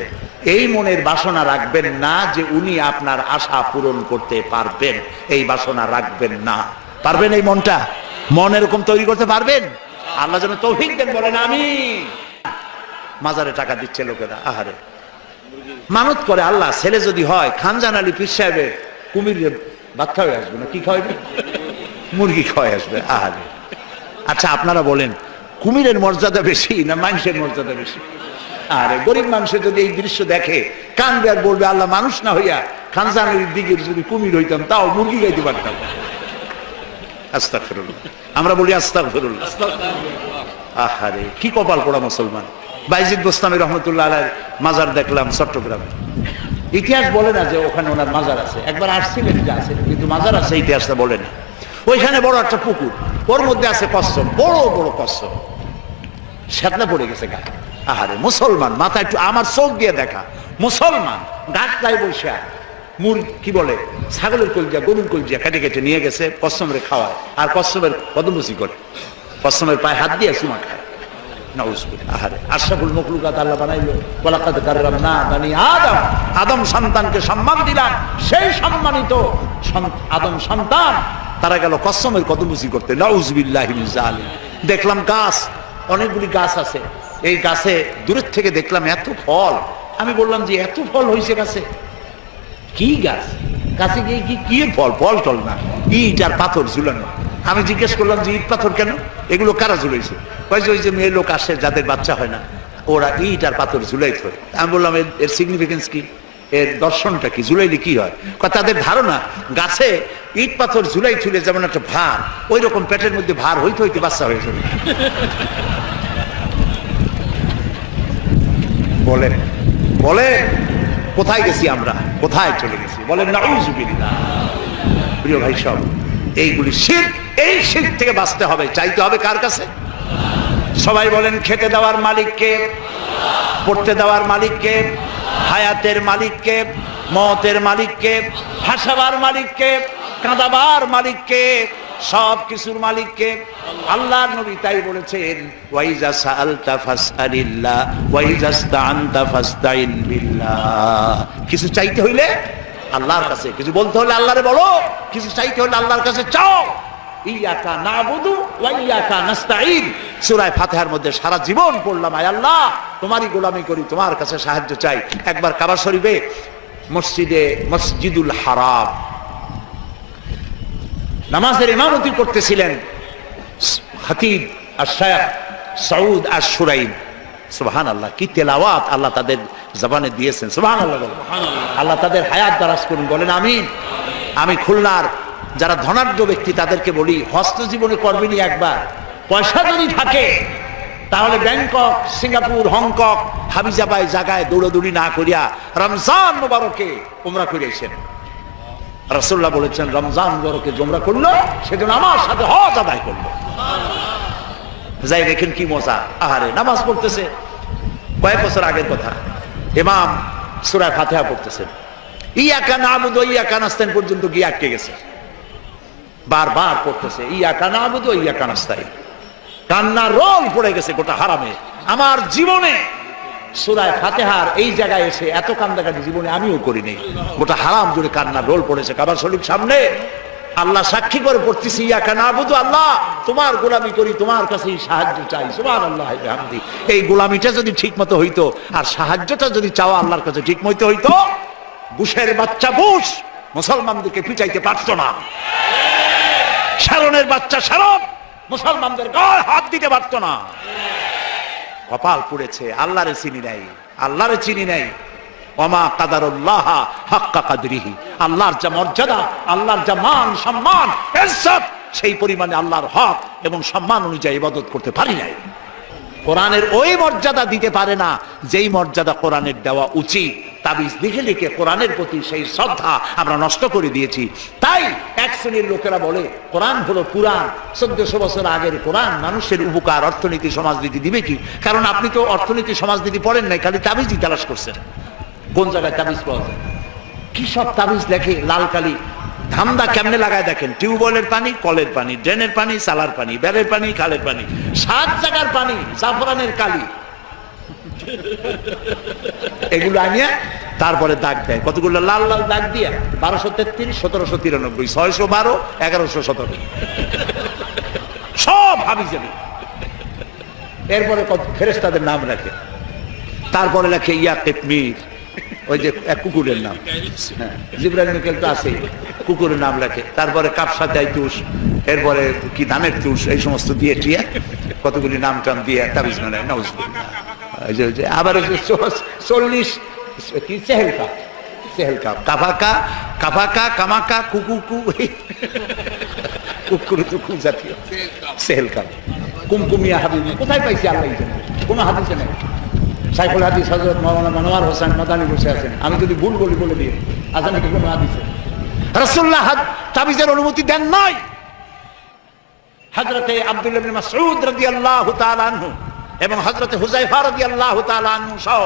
এই মনের বাসনা রাখবেন না যে উনি আপনার আশা পূরণ করতে পারবেন। এই বাসনা রাখবেন না। পারবেন? এই মন এরকম তৈরি করতে পারবেন? আল্লাহ যেন তৌফিক দেন, বলেন আমিন। মাজারে টাকা দিচ্ছে লোকেরা, আহারে মানত করে আল্লাহ ছেলে যদি হয় খানজান আলী পীর সাহেবের কুমিরের ভাত খাওয়াই আসবে না, কি খাওয়াইবে? মুরগি খাওয়াই আসবে, আহারে। আচ্ছা আপনারা বলেন কুমিরের মর্যাদা বেশি না মানুষের মর্যাদা বেশি? আরে গরিব মানুষের যদি এই দৃশ্য দেখে কানবে আর বলবে আল্লাহ মানুষ না হইয়া খানজান আলীর দিকে যদি কুমির হইতাম তাও মুরগি খাইতে পারতাম। আস্তাগফিরুল্লাহ। আমরা বলি আস্তাগফিরুল্লাহ। আহারে কি কপাল পোড়া মুসলমান। বাইজিদ বোস্তামি রহমতুল্লাহ আলাইহির মাজার দেখলাম চট্টগ্রামে। ইতিহাস বলে না যে ওখানে ওনার মাজার আছে, একবার আসছিলেন যে আছে, কিন্তু মাজার আছে ইতিহাসটা বলে না। ওইখানে বড় একটা পুকুর, ওর মধ্যে আছে কচ্ছপ, বড় বড় কচ্ছপ, শ্যাতলা পড়ে গেছে গায়ে। আহারে মুসলমান, মাথা একটু আমার চোখ দিয়ে দেখা, মুসলমান গাছটাই বসে কি বলে ছাগলের কলজিয়া গরুর কলজিয়া কেটে কেটে নিয়ে গেছে কচ্ছপের খাওয়ায়, আর কচ্ছপের কদমবুসি করে, কচ্ছপের পায়ে হাত দিয়ে চুমা খায়। আহারে আশরাফুল মখলুকাত আল্লাহ বানাইলো, ওয়ালাকাদ কাররামনা বানি আদম, আদম সন্তানকে সম্মান দিলাম। সেই সম্মানিত আদম সন্তান তারা গেল কসমের কদমবুসি করতে। নাউযুবিল্লাহি মিন যালিক। দেখলাম গাছ, অনেকগুলি গাছ আছে, এই গাছে দূরের থেকে দেখলাম এত ফল। আমি বললাম যে এত ফল হয়েছে গাছে, কি গাছ? গাছে গিয়ে কি ফল? ফল টল না, ইট আর পাথর ঝুলানো। আমি জিজ্ঞেস করলাম যে ইট পাথর কেন, এগুলো কারা ঝুলাইছে? ওই যে মেয়ে লোক আসে যাদের বাচ্চা হয় না, ওরা ইট আর পাথর ঝুলাই থয়। আমি বললাম এর সিগনিফিকেন্স কি, এর দর্শনটা কি, ঝুলাইলে কি হয়? তাদের ধারণা গাছে ইট পাথর ঝুলাই ঝুলে যেমন একটা ভার, ওই রকম পেটের মধ্যে ভার হইতে হইতে বাচ্চা হয়ে যাবে। বলেন বলেন কোথায় গেছি আমরা, কোথায় চলে গেছি? বলেন নাউযুবিল্লাহ। প্রিয় ভাই সব, এইগুলি শিরক, এই শিরক থেকে বাঁচতে হবে। চাইতে হবে কার কাছে? সবাই বলেন খেতে দেওয়ার মালিককে, পড়তে দেওয়ার মালিককে, হায়াতের মালিককে, মওতের মালিককে, হাসাবার মালিককে, কাঁদাবার মালিককে, সব কিছুর মালিককে। আল্লাহর নবী তাই বলেছেন, ওয়াইজা সাআলতা ফাসআলিল্লাহ ওয়াইজা ইসতাআনতা ফাসতাইন বিল্লাহ। কিছু চাইতে হইলে আল্লাহর কাছে, কিছু বলতে হলে আল্লাহরে বলো, কিছু চাইতে হলে আল্লাহর কাছে চাও। ইয়াকা নাবুদু ওয়া ইয়াকা নাস্তাঈন। সূরা ফাতিহার মধ্যে সারা জীবন পড়লাম, আয় আল্লাহ তোমারই গোলামি করি, তোমার কাছে সাহায্য চাই। একবার কাবা শরীফে মসজিদুল হারাম নামাজের ইমামতি করতেছিলেন খতিব আশ-শাইখ সৌদ আশ-শুরাইম। সুবহানাল্লাহ, কি তেলাওয়াত আল্লাহ তাদের জবানে দিয়েছেন। সুবহানাল্লাহ, আল্লাহ তাদের হায়াত দারাজ করুন, বলেন আমিন। আমি খুলনার যারা ধনাঢ্য ব্যক্তি তাদেরকে বলি, হস্ত জীবনে করবেনি একবার, পয়সা যদি থাকে তাহলে ব্যাংকক, সিঙ্গাপুর, হংকং, হাবিজাবাই জায়গায় দৌড়াদৌড়ি না করিয়া রমজান মোবারকে উমরা করেছেন। রাসূলুল্লাহ বলেছেন রমজান মোবারকে উমরা করলো, সেজন্য আমার সাথে হজ আদায় করলো। যাই দেখেন কি মজা। আহারে নামাজ পড়তেছে, কয়েক বছর আগের কথা, ইমাম সূরা ফাতিহা পড়তেছেন, ইয়াকা নাবুদু ওয়া ইয়াকা নাস্তাইন পর্যন্ত গিয়ে আটকে গেছে। বারবার পড়তেছে ইয়াকা নাবুদু ওয়া ইয়াকা নাস্তাইন। কান্না রোল পড়ে গেছে গোটা হারামে। আমার জীবনে সূরা ফাতিহার এই জায়গায় এসে এত কান্দাকাটি জীবনে আমিও করিনি। গোটা হারাম জুড়ে কান্নার রোল পড়েছে। কাবা শরীফ সামনে, আল্লাহ সাক্ষী করে পড়তেছি ইয়াকা নাবুদু, আল্লাহ তোমার গোলামি করি, তোমার কাছেই সাহায্য চাই। সুবহানাল্লাহ ওয়া বিহামদি। এই গোলামিটা যদি ঠিক মতো হইতো আর সাহায্যটা যদি চাওয়া আল্লাহর কাছে ঠিক মতো হইতো, বুশের বাচ্চা বুশ মুসলমানদেরকে পিটাইতে পারতো না। শারনের বাচ্চা শারন মুসলমানদের গায়ে হাত দিতে পারতো না। কপাল পুড়েছে, আল্লাহরে চিনি নাই, আল্লাহরে চিনি নাই। ওমা কাদারুল্লাহ হাক্কা কাদরিহি। আল্লাহর যা মর্যাদা, আল্লাহর যা মান সম্মান ইজ্জত, সেই পরিমাণে আল্লাহর হক এবং সম্মান অনুযায়ী ইবাদত করতে পারি নাই। কোরআনের ওই মর্যাদা দিতে পারে না যেই মর্যাদা কোরআনের দেওয়া উচিত। তাবিজ লিখে লিখে কোরআনের প্রতি সেই শ্রদ্ধা আমরা নষ্ট করে দিয়েছি। তাই এক শ্রেণীর লোকেরা বলে কোরআন হলো পুরাণ, 1400 বছর আগের কোরআন মানুষের উপকার, অর্থনীতি, সমাজনীতি দিবে কি? কারণ আপনি তো অর্থনীতি সমাজনীতি পড়েন নাই, খালি তাবিজই তালাশ করছেন। কোন জায়গায় তাবিজ পাওয়া যায়? কি সব তাবিজ লেখে, লাল কালি ধান্দা কেমনে লাগায় দেখেন, টিউবওয়েলের পানি, কলের পানি, ড্রেনের পানি, সালার পানি, বেড়ের পানি, খালের পানি, 7 জায়গার পানি, জাফরানের কালি, এগুলো আনিয়া তারপরে দাগ দেয়। কতগুলো লাল লাল দাগ দিয়া 1233, 1793, 612, 1117 সব হাবি যাবে। এরপরে ফেরেশতাদের নাম রাখে, তারপরে লেখে ইয়া কিতমির, ওই যে এক কুকুরের নাম, জিবরাইল মিকাইল তো আছে, কুকুরের নাম লেখে। তারপরে কাপসা দাইতুস, এরপরে কি ধানের তুষ, এই সমস্ত দিয়ে টিয়া কতগুলি নাম টাম দিয়ে তাবিজ বানায়। নাউজুবিল্লাহ। আবার 40 কি সেহেলকা, সেহেলকা, কাফাকা, কাফাকা, কামাকা, কুকুকু, কুকুর তো খুব জাতীয়, সেহেলকা, কুমকুমিয়া হাবিবি কোথায় পাইছি আল্লাহ জানে, কোনো হাদিসে নেই। সাইফুল হাদিস হযরত মাওলানা মনোয়ার হোসেন মাদানী বসে আছেন, আমি যদি ভুল বলি বলে দিয়ে, আজান কি কোনো হাদিসে রাসূলুল্লাহ তাবিজের অনুমতি দেন নাই। হযরতে আব্দুল্লাহ ইবনে মাসউদ রাদিয়াল্লাহু তাআলা আনহু এবং হযরতে হুযায়ফা রাদিয়াল্লাহু তাআলা আনহু সহ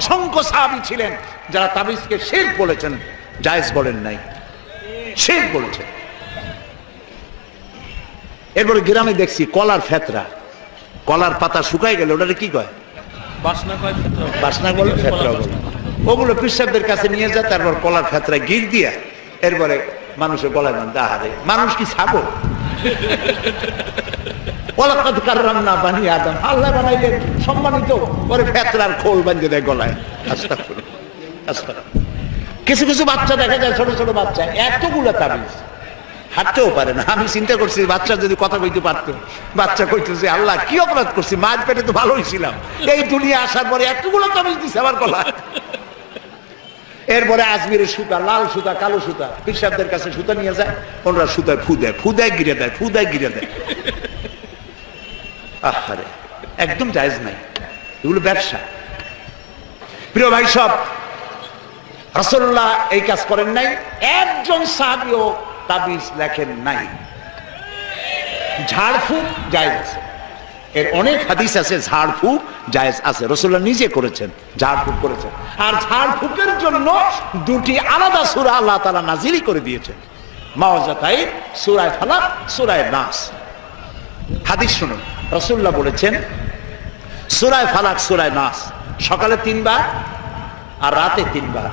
অসংখ্য সাহাবী ছিলেন যারা তাবিজকে শিরক বলেছেন, জায়েজ বলেন নাই, শিরক বলেছেন। এরপরে গ্রামে দেখছি কলার ফেতরা, কলার পাতা শুকায় গেলে ওটারে কি কয়, বাসনা বলে, ফেতরা বলে। ওগুলো পিসাবদের কাছে নিয়ে যায়, তারপর কলার ফেতরা গির দিয়া এরপরে মানুষের গলায় বান্ধে। আহারে, মানুষ কি ছাগল? ওয়ালাকাদ কাররামনা বানি আদম, আল্লাহ বানাইলেন সম্মানিত, পরে ফেতরার খোল বাঁধে দেয় গলায়। আস্তাগফিরুল্লাহ, আস্তাগফিরুল্লাহ। কিছু কিছু বাচ্চা দেখা যায়, ছোট ছোট বাচ্চা, এতগুলো তাবিজ, হাঁটতেও পারে না। আমি চিন্তা করছি বাচ্চা যদি কথা কইতে পারতো, বাচ্চা কইতেছে আল্লাহ কি অপরাধ করছি, মায়ের পেটে তো ভালোই ছিলাম, এই দুনিয়া আসার পরে এতগুলো তাবিজ দিছে আমার গলায়। এরপরে আজমিরের সুতা, লাল সুতা, কালো সুতা, পিসাবদের কাছে সুতা নিয়ে যায়, ওনারা সুতায় ফু দেয়, ফু দেয় গিরে দেয়, ফু দেয় গিরে দেয়। আহারে, একদম জায়েজ নাই, এগুলো ব্যবসা। প্রিয় ভাই সব, রাসূলুল্লাহ এই কাজ করেন নাই, একজন সাহাবীও তাবিজ লেখেন নাই। ঝাড়ফুঁক জায়েজ আছে, এর অনেক হাদিস আছে, ঝাড়ফুঁক জায়েজ আছে, রাসূলুল্লাহ নিজে করেছেন, ঝাড়ফুঁক করেছেন। আর ঝাড়ফুঁকের জন্য 2টি আলাদা সূরা আল্লাহ তাআলা নাজিল করে দিয়েছেন, মাওয়াজাতাইন, সূরা ফালাক, সূরা নাস। হাদিস শুনুন, রাসূলুল্লাহ বলেছেন সূরা ফালাক, সূরা নাস সকালে 3 বার আর রাতে 3 বার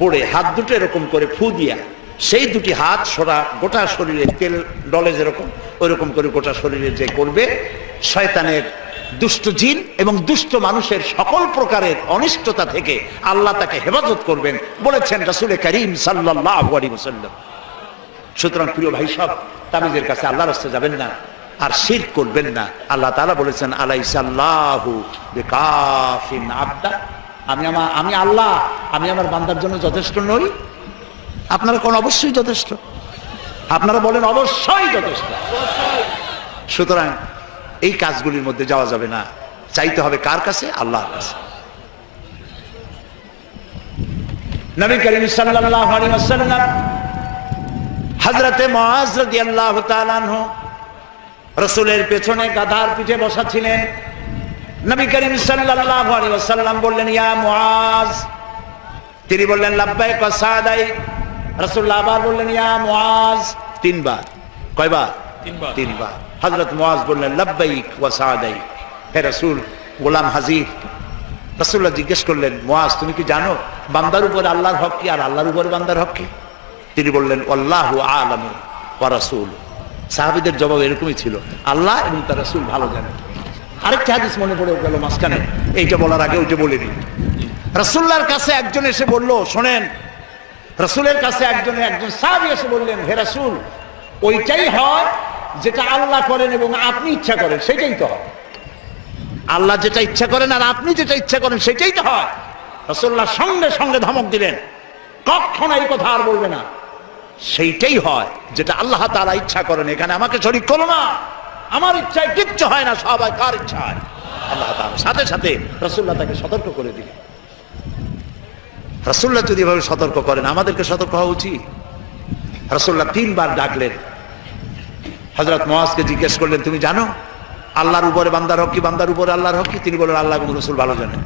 পড়ে হাত দুটো এরকম করে ফু দিয়া, সেই 2টি হাত গোটা শরীরে তেল ডলে যেরকম, ওইরকম করে গোটা শরীরে যে করবে, শয়তানের, দুষ্ট জিন এবং দুষ্ট মানুষের সকল প্রকারের অনিষ্টতা থেকে আল্লাহ তাকে হেফাজত করবেন বলেছেন রাসূল করিম সাল্লাল্লাহু আলাইহি ওয়াসাল্লাম। সুতরাং প্রিয় ভাই সব, তাবিজের কাছে আল্লাহর রাস্তায় যাবেন না, আর শিরক করবেন না। আল্লাহ তাআলা বলেছেন আলাইসাল্লাহু বিকাফিন আবদা, আমি আল্লাহ, আমি আমার বান্দার জন্য যথেষ্ট নই? আপনারা কোন অবশ্যই যথেষ্ট, আপনারা বলেন অবশ্যই যথেষ্ট। সুতরাং এই কাজগুলির মধ্যে যাওয়া যাবে না, চাইতে হবে কার কাছে? আল্লাহর কাছে। নবী করিম সাল্লাল্লাহু আলাইহি ওয়াসাল্লাম হযরতে মুআজ রাদিয়াল্লাহু তাআলা আনহু রাসূলের পেছনে গাধার পিঠে বসা ছিলেন। নবী করিম সাল্লাল্লাহু আলাইহি ওয়াসাল্লাম বললেন ইয়া মুআজ, তিনি বললেন লাব্বাইক ওয়া সাদাইক। রাসূলুল্লাহ আবার বললেন ইয়া মুআজ, 3 বার। কয়বার? 3 বার। হযরত মুআজ বললেন লাব্বাইক ওয়া সাদাইক, হে রাসূল, গোলাম হাজির। রাসূলুল্লাহ জিজ্ঞেস করলেন মুআজ, তুমি কি জানো বান্দার উপর আল্লাহর হক কি আর আল্লাহর উপর বান্দার হক কি? তিনি বললেন আল্লাহু আ'লামু ওয়া রাসূল। সাহাবীদের জবাব এরকমই ছিল, আল্লাহ এবং তার রাসূল ভালো জানেন। আরেকটা হাদিস মনে পড়ে গেল মাঝখানে, এইটা বলার আগে ওইটা বলে দিই। রাসূলুল্লাহর কাছে একজন এসে বলল, শোনেন, রাসূলের কাছে একজন সাহাবী এসে বললেন, হে রাসূল, ওইটাই হয় যেটা আল্লাহ করেন এবং আপনি ইচ্ছা করেন, সেটাই তো হয়। আল্লাহ যেটা ইচ্ছা করেন আর আপনি যেটা ইচ্ছা করেন সেটাই তো হয়। রাসূলুল্লাহ সঙ্গে সঙ্গে ধমক দিলেন, কখনো এই কথা আর বলবে না, সেইটাই হয় যেটা আল্লাহ তাআলা ইচ্ছা করেন, এখানে আমাকে শরীক করো না, আমার ইচ্ছায় কিচ্ছু হয় না, সবাই কার ইচ্ছা হয়? আল্লাহ তাআলা। সাথে সাথে রাসূলুল্লাহ তাকে সতর্ক করে দিলেন। রাসূলুল্লাহ যদি এভাবে সতর্ক করেন, আমাদেরকে সতর্ক হওয়া উচিত। রাসূলুল্লাহ 3 বার ডাকলেন, হযরত মুআজকে জিজ্ঞেস করলেন, তুমি জানো আল্লাহর উপরে বান্দার হক কি, বান্দার উপরে আল্লাহর হক কি? তিনি বললেন আল্লাহ এবং রাসূল ভালো জানেন।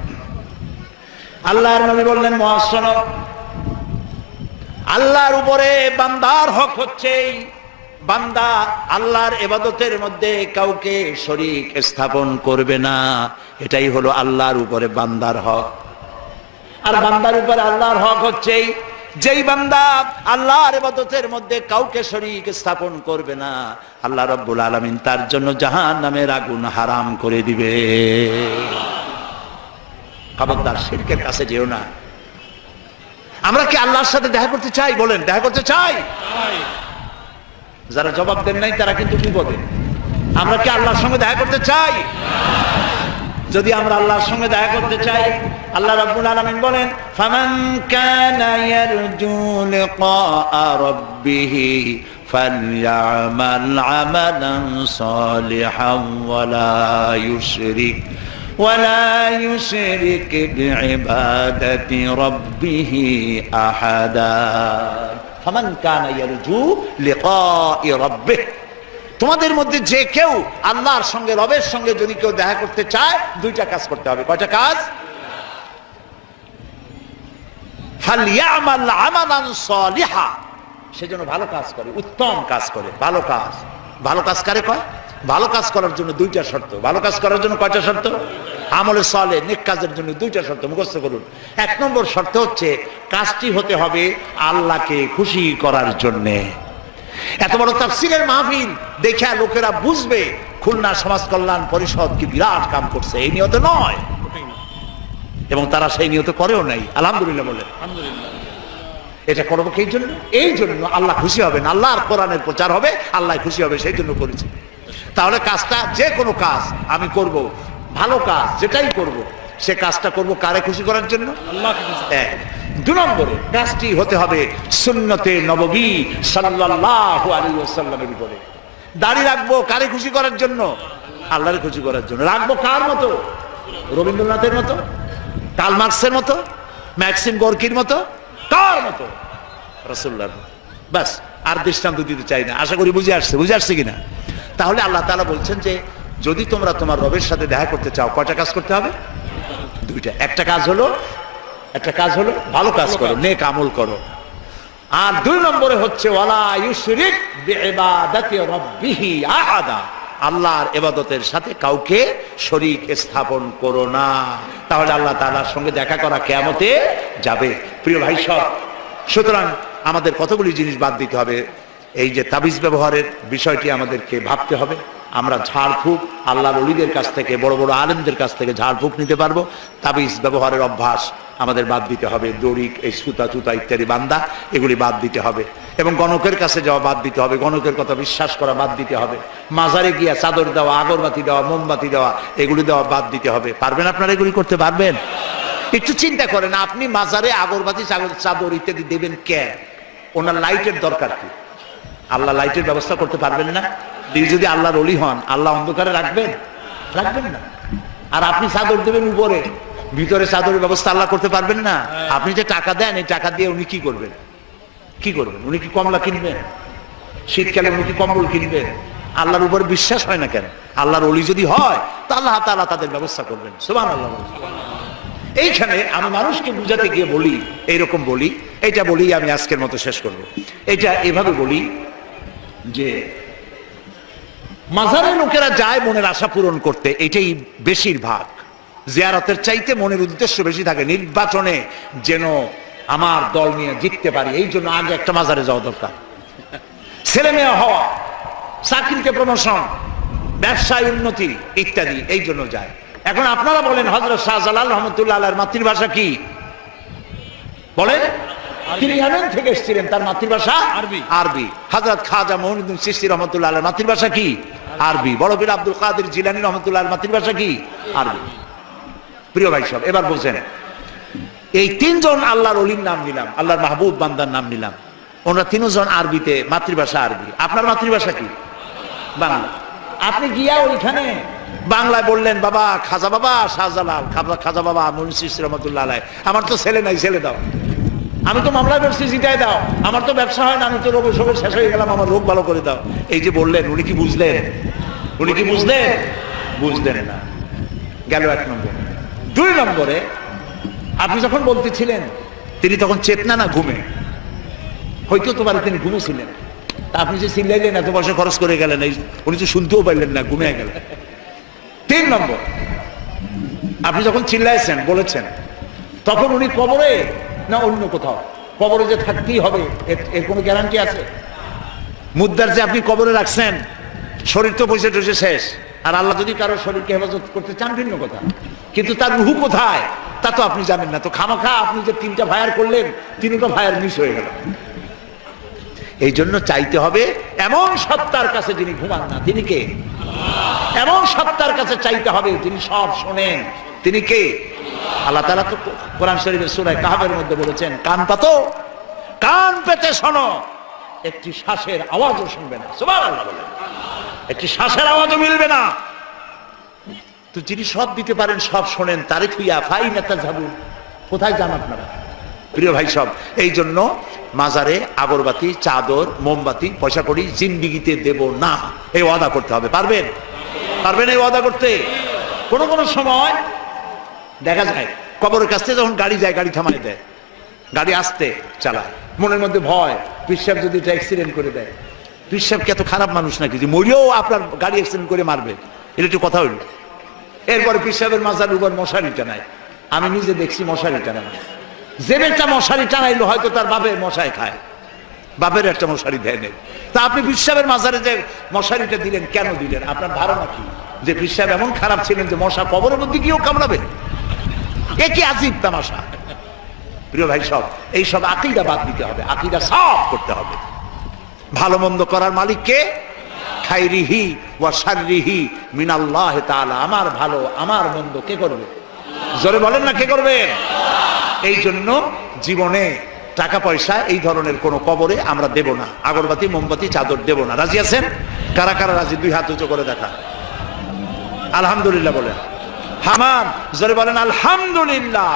আল্লাহর নবী বললেন, মুআজ শোনো, আল্লাহর উপরে বান্দার হক হচ্ছে বান্দা আল্লাহর ইবাদতের মধ্যে কাউকে শরীক স্থাপন করবে না। এটাই হলো আল্লাহর উপরে বান্দার হক। আর বান্দার উপরে আল্লাহর হক হচ্ছে যেই বান্দা আল্লাহর ইবাদতের মধ্যে কাউকে শরীক স্থাপন করবে না, আল্লাহ রাব্বুল আলামিন তার জন্য জাহান্নামের আগুন হারাম করে দিবে। খবরদার শিরকের কাছে যেও না। আমরা কি আল্লাহর সাথে দেখা করতে চাই? বলেন, দেখা করতে চাই? যারা জবাব দেন নাই তারা কিন্তু বিপদে। আমরা কি আল্লাহর সঙ্গে দেখা করতে চাই? যদি আমরা আল্লাহর সঙ্গে দেখা করতে চাই, আল্লাহ রাব্বুল আলামিন বলেন, ফামান কানা ইয়ারজু লিকা রাব্বিহি ফালইআমাল আমালান সালিহান ওয়ালা ইউশরিক বিইবাদাতি রাব্বিহি আহাদা। ফামান কানা ইয়ারজু লিকা রাব্বিহি, তোমাদের মধ্যে যে কেউ আল্লাহর সঙ্গে, রবের সঙ্গে যদি কেউ দেখা করতে চায়, দুইটা কাজ করতে হবে। কয়টা কাজ? ফালইআমাল আমালান সালিহা, সেজন্য ভালো কাজ করে, উত্তম কাজ করে। ভালো কাজ, ভালো কাজ কারে কয়? ভালো কাজ করার জন্য দুইটা শর্ত। ভালো কাজ করার জন্য কয়টা শর্ত? আমলে সালেহ, নেক কাজের জন্য দুইটা শর্ত মুখস্থ করুন। এক নম্বর শর্ত হচ্ছে কাজটি হতে হবে আল্লাহকে খুশি করার জন্যে। এত বড় তাফসীরের মাহফিল দেখে লোকেরা বুঝবে খুলনা সমাজ কল্যাণ পরিষদ কি বিরাট কাম করছে, এই নিয়তে নয়, এবং তারা সেই নিয়তে করেও নাই। আলহামদুলিল্লাহ বলে, এটা করবো এই জন্য, এই জন্য আল্লাহ খুশি হবেন, আল্লাহর কোরআনের প্রচার হবে, আল্লাহ খুশি হবে, সেই জন্য করেছে। তাহলে কাজটা, যে কোনো কাজ আমি করব, ভালো কাজ যেটাই করব, সে কাজটা করব কারে খুশি করার জন্য? আল্লাহকে খুশি। দুই নম্বরে কাজটি হতে হবে সুন্নতে নববী সাল্লাল্লাহু আলাইহি ওয়াসাল্লামের উপরে। দাড়ি রাখবো কারে খুশি করার জন্য? আল্লাহরে খুশি করার জন্য। রাখবো কার মতো? রবীন্দ্রনাথের মতো, কার্ল মার্কসের মতো, ম্যাক্সিম গোর্কির মতো? কার মতো? রাসূলুল্লাহর মতো। বাস, আর দৃষ্টান্ত দিতে চাই না। আশা করি বুঝে আসছে কিনা? তাহলে আল্লাহ তাআলা বলছেন যে যদি তোমরা তোমার রবের সাথে দেখা করতে চাও, কয়টা কাজ করতে হবে? দুইটা। একটা কাজ হলো ভালো কাজ করো, নেক আমল করো। আর দুই নম্বরে হচ্ছে ওয়ালা ইউশরিক বিইবাদাতি রাব্বিহি আহাদা, আল্লাহর ইবাদতের সাথে কাউকে শরীক স্থাপন করো না। তাহলে আল্লাহ তাআলার সঙ্গে দেখা করা কিয়ামতে যাবে। প্রিয় ভাই সব, সুতরাং আমাদের কতগুলি জিনিস বাদ দিতে হবে। এই যে তাবিজ ব্যবহারের বিষয়টি আমাদেরকে ভাবতে হবে। আমরা ঝাড়ফুঁক আল্লাহর ওলিদের কাছ থেকে, বড় বড় আলেমদের কাছ থেকে ঝাড়ফুঁক নিতে পারবো। তাবিজ ব্যবহারের অভ্যাস আমাদের বাদ দিতে হবে। দড়ি, এই সুতা চুতা ইত্যাদি বান্দা, এগুলি বাদ দিতে হবে। এবং গণকের কাছে যাওয়া বাদ দিতে হবে, গণকের কথা বিশ্বাস করা বাদ দিতে হবে। মাজারে গিয়া চাদর দেওয়া, আগরবাতি দেওয়া, মোমবাতি দেওয়া, এগুলি দেওয়া বাদ দিতে হবে। পারবেন আপনারা? এগুলি করতে পারবেন? একটু চিন্তা করেন, আপনি মাজারে আগরবাতি, চাদর ইত্যাদি দেবেন কেন? ওনার লাইটের দরকার কি? আল্লাহ লাইটের ব্যবস্থা করতে পারবেন না? যদি আল্লাহর ওলি হন, আল্লাহ অন্ধকারে রাখবেন না। আর আপনি চাদর দেবেন উপরে, ভিতরে চাদরের ব্যবস্থা আল্লাহ করতে পারবেন না? আপনি যে টাকা দেন, এই টাকা দিয়ে উনি কি করবেন? উনি কি কমলা কিনবেন? শীতকালে উনি কি কম্বল কিনবেন? আল্লাহর উপরে বিশ্বাস হয় না কেন? আল্লাহর ওলি যদি হয় তা আল্লাহ তাআলা তাদের ব্যবস্থা করবেন। সুবহানাল্লাহ। এইখানে আমি মানুষকে বুঝাতে গিয়ে বলি, এইরকম বলি, এটা বলি আমি আজকের মতো শেষ করব। এটা এভাবে বলি যে মাজারে লোকেরা যায় মনের আশা পূরণ করতে, এটাই বেশিরভাগ। জিয়ারতের চাইতে মনের উদ্দেশ্য বেশি থাকে, নির্বাচনে যেন আমার দল নিয়ে জিততে পারি, এই জন্য আগে একটা মাজারে যাওয়া দরকার। ছেলে মেয়ে হওয়া, চাকরিতে প্রমোশন, ব্যবসায় উন্নতি ইত্যাদি, এই জন্য যায়। এখন আপনারা বলেন, হযরত শাহজালাল রহমতুল্লাহ আলাইহির মাতৃভাষা কি? বলেন। তিনি ইয়ামেন থেকে এসেছিলেন, তার মাতৃভাষা আরবি। হযরত খাজা মুঈনুদ্দিন চিশতি রহমতুল্লাহ আলাইহির মাতৃভাষা কি? আরবি। বড় পীর আব্দুল কাদের জিলানী রহমতুল্লাহ আলাইহির মাতৃভাষা কি? আরবি। প্রিয় ভাই সব, এবার বলছেন, এই তিনজন আল্লাহর ওলির নাম নিলাম, আল্লাহর মাহবুব বান্দার নাম নিলাম, ওনারা তিনজন আরবিতে, মাতৃভাষা আরবি। আপনার মাতৃভাষা কি? বাংলা। আপনি গিয়া ওইখানে বাংলায় বললেন, বাবা খাজা বাবা শাহজালাল, খাজা বাবা মুঈনুদ্দিন চিশতি রহমতুল্লাহ আলাইহি, আমার তো ছেলে নাই, ছেলে দাও। আমি তো মামলা করছি, জিতাই দাও। আমার তো ব্যবসা হয় না, আমি তো রোগ শেষ হয়ে গেলাম, আমার রোগ ভালো করে দাও। এই যে বললেন, উনি কি বুঝলেন? বুঝলেন না। গেল এক নম্বর। দুই নম্বরে, আপনি যখন বলতেছিলেন, তিনি তখন চেতনা না ঘুমে? হয়তো তো বাড়িতে তিনি ঘুমেছিলেন, আপনি যে চিল্লাইলেন এত পয়সা খরচ করে গেলেন, উনি তো শুনতেও পাইলেন না, ঘুমিয়ে গেলেন। 3 নম্বর, আপনি যখন চিল্লাইছেন বলেছেন, তখন উনি কবরে না অন্য কোথাও? কবরে যে থাকতেই হবে এর কোনো গ্যারান্টি আছে? মুদ্রার যে আপনি কবরে রাখছেন, শরীর তো পয়সা টসে শেষ, আর আল্লাহ যদি কারো শরীরকে হেফাজত করতে চান ভিন্ন কথা, কিন্তু তার রুহু কোথায় তা তো আপনি জানেন না। তো খামাখা আপনি যে 3টা ভায়ার করলেন, 3টা ভায়ার মিস হয়ে গেল। এই জন্য চাইতে হবে এমন সত্তার কাছে যিনি ঘুমান না। তিনি কে? এমন সত্তার কাছে চাইতে হবে যিনি সব শোনেন। তিনি কে? আল্লাহ তাআলা তো কোরআন শরীফের সূরা কাহফের মধ্যে বলেছেন, কান পাতো, কান পেতে শোনো, একটি শ্বাসের আওয়াজও শুনবে না। সুবহানাল্লাহ বলেন, একটি শ্বাসের আওয়াজও মিলবে না। তো যিনি সব দিতে পারেন, সব শোনেন, তারে খুইয়া ফাইনা তাযহাবুন, কোথায় যান আপনারা? প্রিয় ভাই সব, এই জন্য মাজারে আগরবাতি, চাদর, মোমবাতি, পয়সা কড়ি জিন্দিগিতে দেব না, এই ওয়াদা করতে হবে। পারবেন? পারবেন এই ওয়াদা করতে? কোনো কোনো সময় দেখা যায় কবরের কাছ থেকে যখন গাড়ি যায়, গাড়ি থামায় দেয়, গাড়ি আসতে চালায়, মনের মধ্যে ভয়, পিসাব যদি এটা অ্যাক্সিডেন্ট করে দেয়। পিসাব কি এত খারাপ মানুষ নাকি যে মরিও আপনার গাড়ি অ্যাক্সিডেন্ট করে মারবে? এটা একটু কথা হইল। এরপরে পিসাবের মাজার উপর মশারি টানায়, আমি নিজে দেখছি মশারি টানায়, যে একটা মশারি টানাইলো হয়তো তার বাপের মশাই খায়, বাপের একটা মশারি দেয় নেই। তা আপনি পিসাবের মাজারে যে মশারিটা দিলেন, কেন দিলেন? আপনার ধারণা কি যে পিসাব এমন খারাপ ছিলেন যে মশা কবরের মধ্যে গিয়েও কামড়াবে? এ কি আজীব তামাশা! প্রিয় ভাই সব, এইসব আকীদা বাদ দিতে হবে, আকীদা সাফ করতে হবে। ভালো মন্দ করার মালিক কে? খাইরিহি ওয়া শাররিহি মিনাল্লাহি তাআলা। আমার ভালো আমার মন্দ কে করবে? জোরে বলেন না, কে করবে? এই জন্য জীবনে টাকা পয়সা এই ধরনের কোন কবরে আমরা দেব না, আগরবাতি, মোমবাতি, চাদর দেব না। রাজি আছেন? কারা কারা রাজি? 2 হাত উঁচু করে দেখা। আলহামদুলিল্লাহ বলেন। হামান, জোরে বলেন আলহামদুলিল্লাহ।